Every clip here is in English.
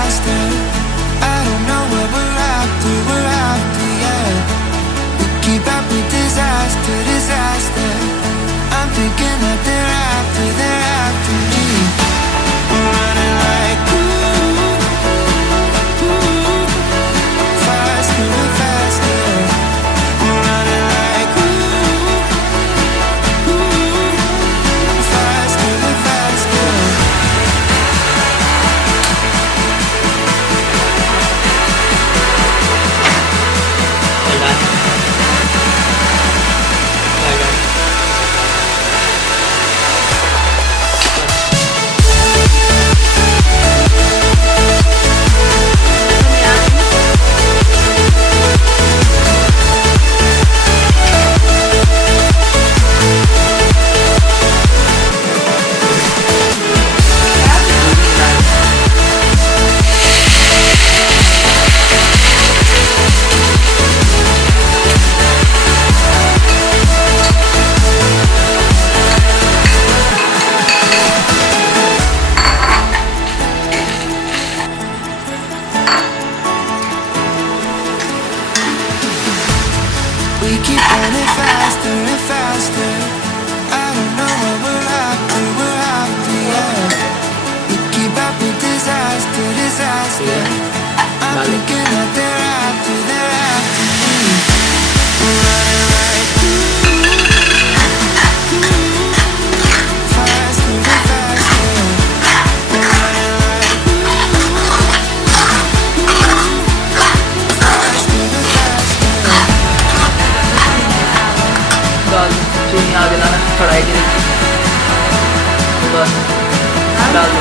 faster. I don't know what we're after, yeah. We keep up with disaster, disaster. I'm thinking that they're after me. We're running like faster and faster. We're running like faster and faster. We keep running faster and faster. I don't know what we're after, yeah. We keep up with disaster, disaster. I'm thinking that they're after me. We're running like faster and faster. We're running like faster and faster. डाल चीनी आगे लाना कढ़ाई के नीचे बस डाल दो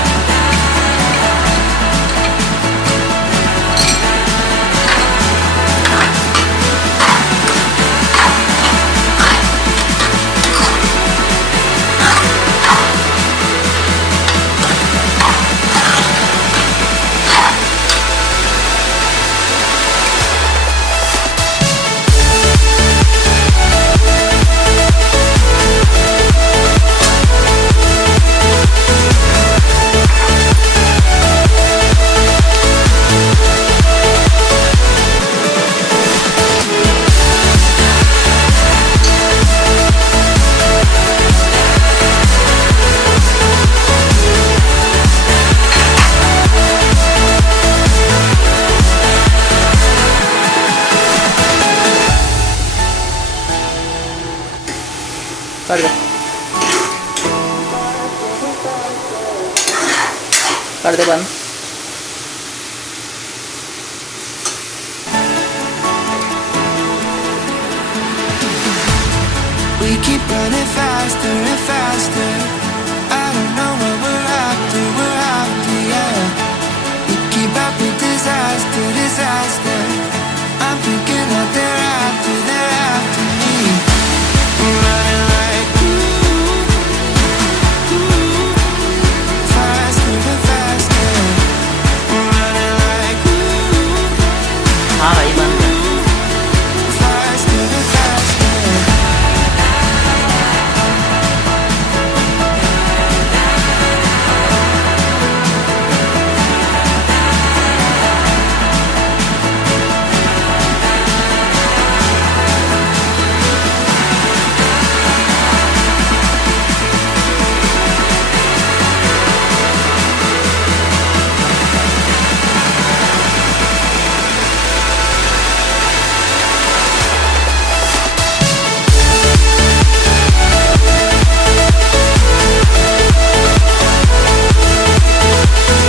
कर दे बंद We keep running faster and faster.